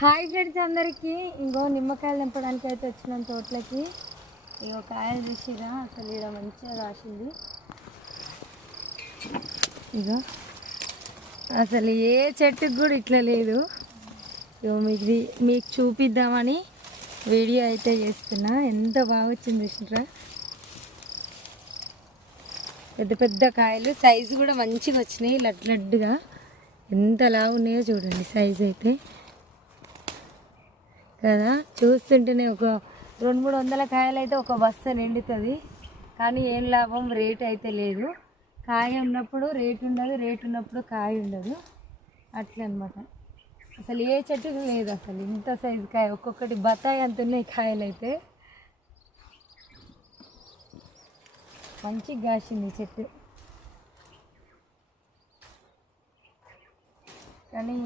Hi friends అందరికీ. ఇంకో నిమ్మకాయలు నింపడానికి అయితే వచ్చినాం తోటలకి. ఇగో కాయలు చూసిగా అసలు ఇక్కడ మంచిగా కాసింది. ఇగో అసలు ఏ చెట్టుకు కూడా ఇట్లా లేదు. ఇగో మీకు చూపిద్దామని వీడియో అయితే చేస్తున్నా. ఎంత బాగా వచ్చింది చూసినరా, పెద్ద పెద్ద కాయలు, సైజు కూడా మంచిగా వచ్చినాయి. లడ్డుగా ఎంత లావు ఉన్నాయో చూడండి సైజు అయితే కదా. చూస్తుంటేనే ఒక 200-300 కాయలు అయితే ఒక బస్తా నిండుతుంది. కానీ ఏం లాభం, రేట్ అయితే లేదు. కాయ ఉన్నప్పుడు రేటు ఉండదు, రేటు ఉన్నప్పుడు కాయ ఉండదు, అట్లా అనమాట. అసలు ఏ చెట్టుకు లేదు అసలు ఇంత సైజు కాయ. ఒక్కొక్కటి బత్తాయి అంత ఉన్నాయి కాయలు అయితే. మంచిగా కాసింది చెట్టు, కానీ